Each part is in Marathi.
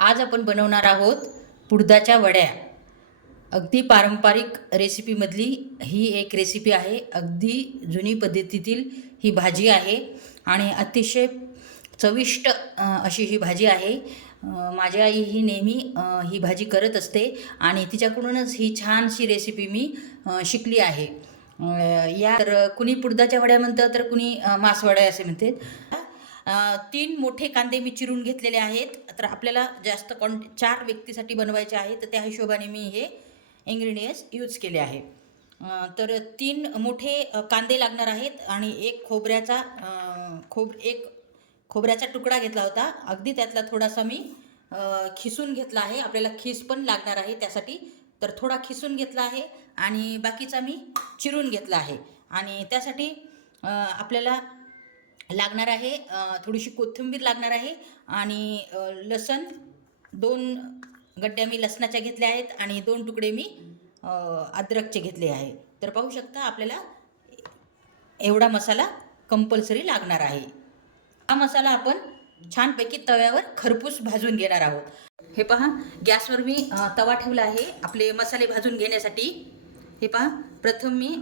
आज आपण बनवणार आहोत उडदाच्या वड्या. अगदी पारंपरिक रेसिपीमधली ही एक रेसिपी आहे. अगदी जुनी पद्धतीतील ही भाजी आहे आणि अतिशय चविष्ट अशी ही भाजी आहे. माझी आई ही नेहमी ही भाजी करत असते आणि तिच्याकडूनच ही छानशी रेसिपी मी शिकली आहे. या तर कुणी उडदाच्या वड्या म्हणतं, तर कुणी मासवड्या असे म्हणते. 3 मोठे कांदे मी चिरून घेतलेले आहेत. तर आपल्याला जास्त 4 व्यक्तीसाठी बनवायचे आहे, तर त्या हिशोबाने मी हे इन्ग्रेडियंट्स यूज केले आहे. तर 3 मोठे कांदे लागणार आहेत आणि एक खोबऱ्याचा तुकडा घेतला होता. अगदी त्यातला थोडासा मी खिसून घेतला आहे. आपल्याला खीस पण लागणार आहे त्यासाठी, तर थोडा खिसून घेतला आहे आणि बाकीचा मी चिरून घेतला आहे. आणि त्यासाठी आपल्याला लागणार आहे थोडीशी कोथिंबीर लागणार आहे आणि लसण 2 गड्ड्या मी लसणाच्या घेतल्या आहेत आणि 2 तुकडे मी अद्रकचे घेतले आहे. तर पाहू शकता आपल्याला एवढा मसाला कंपल्सरी लागणार आहे. हा मसाला आपण छानपैकी तव्यावर खरपूस भाजून घेणार आहोत. हे पहा, गॅसवर मी तवा ठेवला आहे आपले मसाले भाजून घेण्यासाठी. हे पहा, प्रथम मी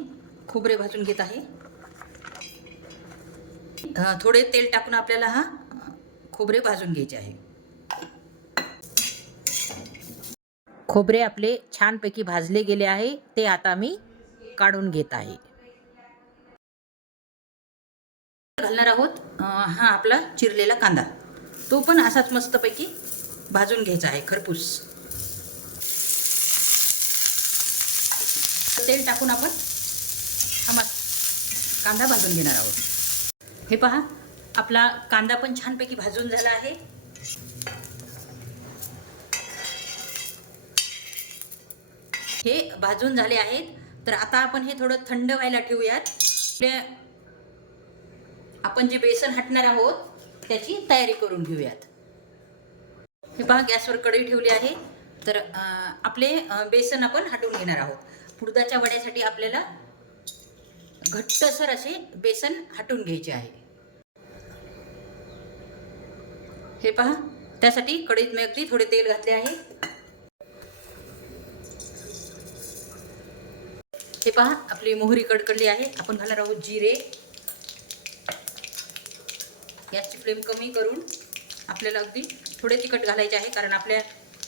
खोबरे भाजून घेत आहे. थोडे तेल टाकून आपल्याला खोबरे भाजून घ्यायचे आहे. खोबरे आपले छानपैकी भाजले गेले आहे, ते आता मी काढून घेत आहे. घालणार आहोत हा आपला चिरलेला कांदा, तो पण असाच मस्तपैकी भाजून घ्यायचा आहे खरपूस. तेल टाकून आपण हा कांदा भाजून घेणार आहोत. हे पहा, आपला कांदा पण छानपैकी भाजून झाला आहे. हे भाजून झाले आहेत, तर आता आपण हे थोडं थंड व्हायला ठेवूयात. आपण जे बेसन हटणार आहोत त्याची तयारी करून घेऊयात. हे पहा, गॅसवर कढई ठेवली आहे. तर आपले बेसन आपण हटवून घेणार आहोत. उडदाच्या वड्यासाठी आपल्याला घट्टसर असे बेसन हटवून घ्यायचे आहे. हे पहा, त्यासाठी कढईत मी अगदी थोडे तेल घातले आहे. हे पहा, आपली मोहरी कडकडली आहे. आपण घालणार आहोत जिरे. गॅसची फ्लेम कमी करून आपल्याला अगदी थोडे तिखट घालायचे आहे, कारण आपल्या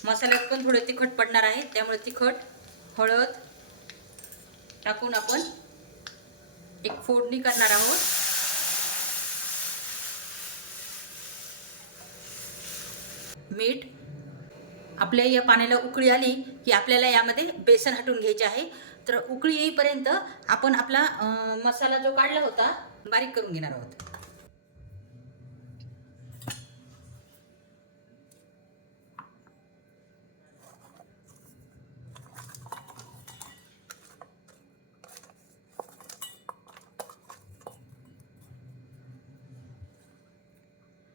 मसाल्यात पण थोडे तिखट पडणार आहे. त्यामुळे तिखट, हळद टाकून आपण एक फोडणी करणार आहोत. मीठ. आपल्या या पाण्याला उकळी आली की आपल्याला यामध्ये बेसन हटवून घ्यायचे आहे. तर उकळी येईपर्यंत आपण आपला मसाला जो काढला होता बारीक करून घेणार आहोत.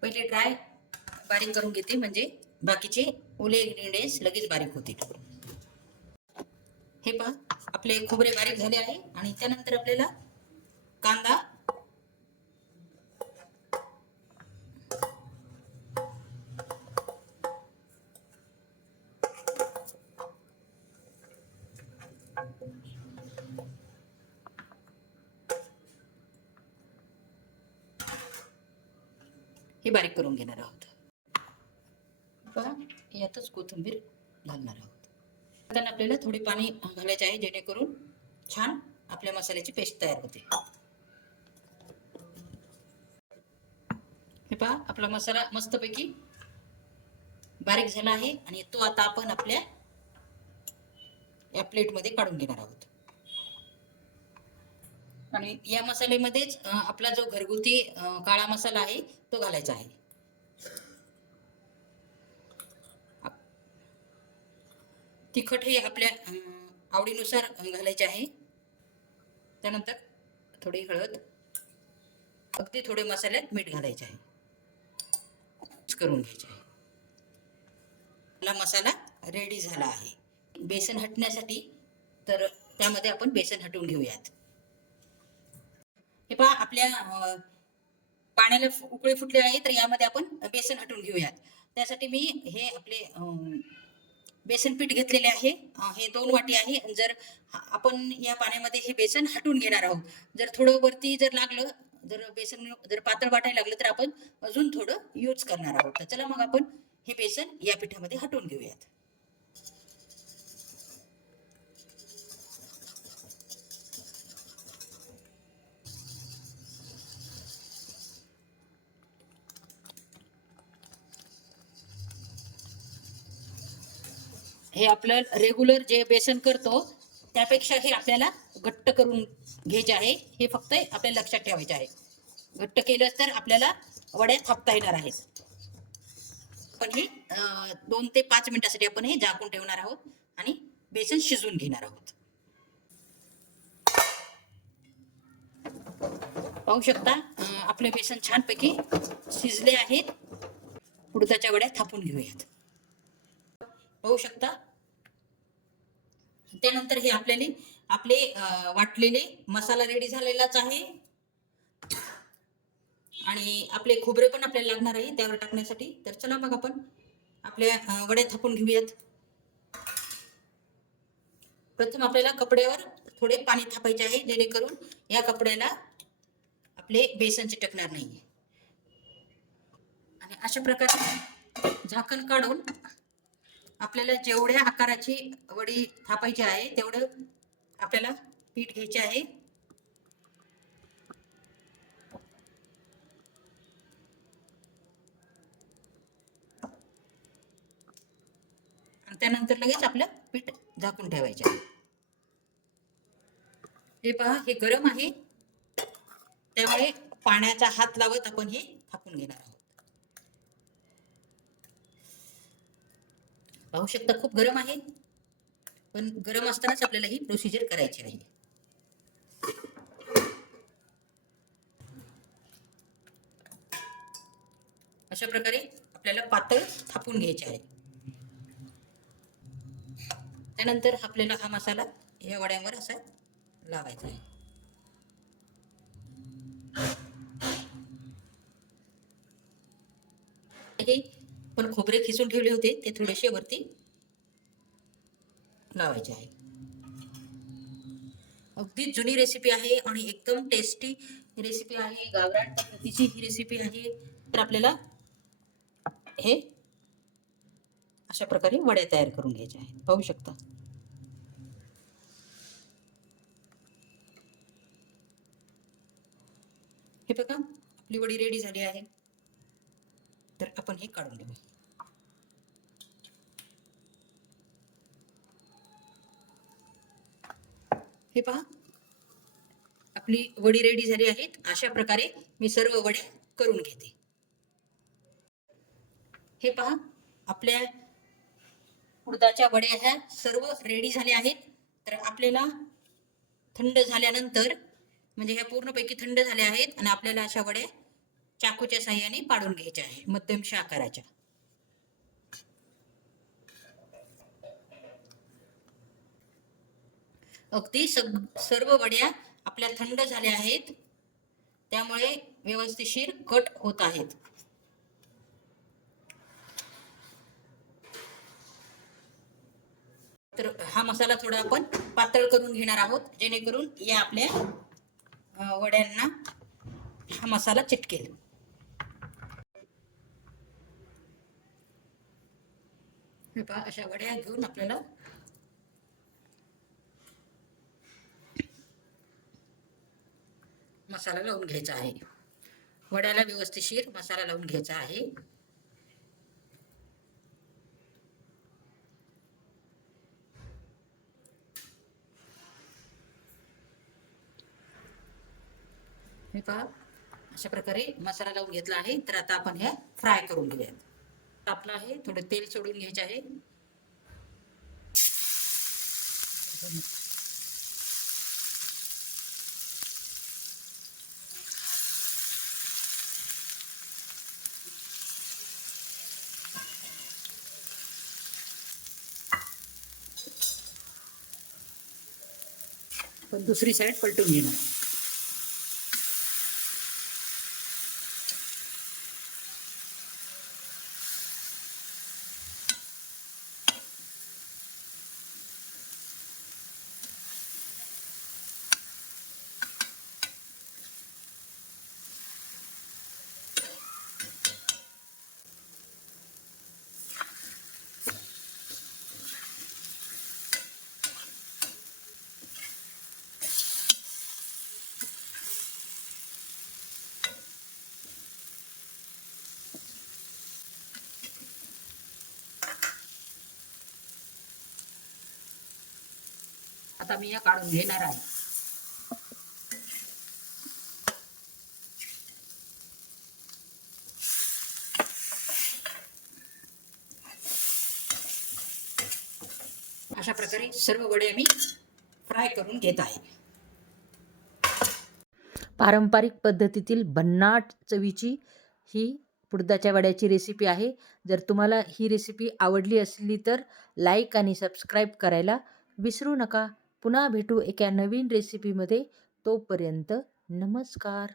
पहिले ड्राय बारीक करून घेते, म्हणजे बाकीचे ओले इन्ग्रेडियंट्स लगेच बारीक होतील. हे पहा, आपले खोबरे बारीक झाले आहे आणि त्यानंतर आपल्याला कांदा, हे बारीक करून घेणार आहोत. पहा, यातच कोथिंबीर घालणार आहोत. आता आपल्याला थोडे पाणी घालायचे आहे, जेणेकरून छान आपल्या मसाल्याची पेस्ट तयार होते. हे पहा, आपला मसाला मस्तपैकी बारीक झाला आहे आणि तो आता आपण आपल्या या प्लेटमध्ये काढून घेणार आहोत. आणि या मसाल्यामध्येच आपला जो घरगुती काळा मसाला आहे तो घालायचा आहे. तिखट हे आपल्या आवडीनुसार घालायचे आहे. त्यानंतर थोडी हळद, अगदी थोडे मसाल्यात मीठ घालायचे आहे. मिक्स करून घ्यायचे आहे. आपला मसाला रेडी झाला आहे बेसन हटण्यासाठी. तर त्यामध्ये आपण बेसन हटवून घेऊयात. हे पहा, आपल्या पाण्याला उकळी फुटली आहे, तर यामध्ये आपण बेसन हटवून घेऊयात. त्यासाठी मी हे आपले बेसन पीठ घेतलेले आहे. हे 2 वाटी आहे. जर आपण या पाण्यामध्ये हे बेसन हटून घेणार आहोत. जर थोडं वरती जर लागलं, जर बेसन जर पातळ वाटायला लागलं, तर आपण अजून थोडं यूज करणार आहोत. तर चला मग आपण हे बेसन या पिठामध्ये हटवून घेऊयात. हे आपलं रेग्युलर जे बेसन करतो त्यापेक्षा हे आपल्याला घट्ट करून घ्यायचे आहे. हे फक्त आपल्याला लक्षात ठेवायचे आहे. घट्ट केलं तर आपल्याला वड्या थापता येणार आहेत. पण हे 2 ते 5 मिनिटासाठी आपण हे झाकून ठेवणार आहोत आणि बेसन शिजवून घेणार आहोत. पाहू शकता आपले बेसन छानपैकी शिजले आहेत. उडदाच्या वड्या थापून घेऊयात. पाहू शकता. त्यानंतर हे आपले वाटलेले मसाला रेडी झालेलाच आहे आणि आपले खोबरे पण आपल्याला लागणार आहे त्यावर टाकण्यासाठी. तर चला मग आपण आपल्या वड्या थापून घेऊयात. प्रथम आपल्याला कपड्यावर थोडे पाणी थापायचे आहे, जेणेकरून या कपड्याला आपले बेसन चिटकणार नाही. आणि अशा प्रकारे झाकण काढून आपल्याला जेवढ्या आकाराची वडी थापायची आहे तेवढं आपल्याला पीठ घ्यायचे आहे. आणि त्यानंतर लगेच आपलं पीठ झाकून ठेवायचे आहे. हे पहा, हे गरम आहे, त्यामुळे पाण्याचा हात लावत आपण हे थापून घेणार आहोत. पाहू शकता खूप गरम आहे, पण गरम असतानाच आपल्याला ही प्रोसिजर करायची आहे. अशा प्रकारे आपल्याला पातळ थापून घ्यायचे आहे. त्यानंतर आपल्याला हा मसाला या वड्यांवर असा लावायचा आहे. हे पण खोबरे खिसून ठेवले होते ते थोडेसे वरती लावायचे आहे. अगदी जुनी रेसिपी आहे आणि एकदम टेस्टी रेसिपी आहे. गावरान पद्धतीची ही रेसिपी आहे. तर आपल्याला हे अशा प्रकारे वड्या तयार करून घ्यायच्या आहेत. पाहू शकता. हे बघा, आपली वडी रेडी झाली आहे. तर आपण हे काढून घेऊ. हे पहा, आपली वडी रेडी झाली आहेत. अशा प्रकारे मी सर्व वड्या करून घेते. हे पहा, आपल्या उडदाच्या वड्या ह्या सर्व रेडी झाल्या आहेत. तर आपल्याला थंड झाल्यानंतर, म्हणजे ह्या पूर्णपैकी थंड झाल्या आहेत आणि आपल्याला अशा वड्या चाकूच्या साहाय्याने पाडून घ्यायच्या आहे, मध्यमशा आकाराच्या. अगदी सर्व वड्या आपल्या थंड झाल्या आहेत, त्यामुळे व्यवस्थितशीर कट होत आहेत. तर हा मसाला थोडा आपण पातळ करून घेणार आहोत, जेणेकरून या आपल्या वड्यांना हा मसाला चिटकेल. हे पहा, अशा वड्या घेऊन आपल्याला मसाला लावून घ्यायचा आहे. वड्याला व्यवस्थितशीर मसाला लावून घ्यायचा आहे. हे पहा, अशा प्रकारे मसाला लावून घेतला आहे. तर आता आपण ह्या फ्राय करून घेऊयात. तापला आहे, थोडं तेल सोडून घ्यायचे आहे. पण दुसरी साईड पलटून घेणार. आता मी या काढून घेणार आहे. अशा प्रकारे सर्व वडे मी फ्राय करून घेत आहे. पारंपरिक पद्धतीतील भन्नाट चवीची ही उडदाच्या वड्याची रेसिपी आहे. जर तुम्हाला ही रेसिपी आवडली असली तर लाईक आणि सबस्क्राईब करायला विसरू नका. पुन्हा भेटू एका नवीन रेसिपीमध्ये. तोपर्यंत नमस्कार.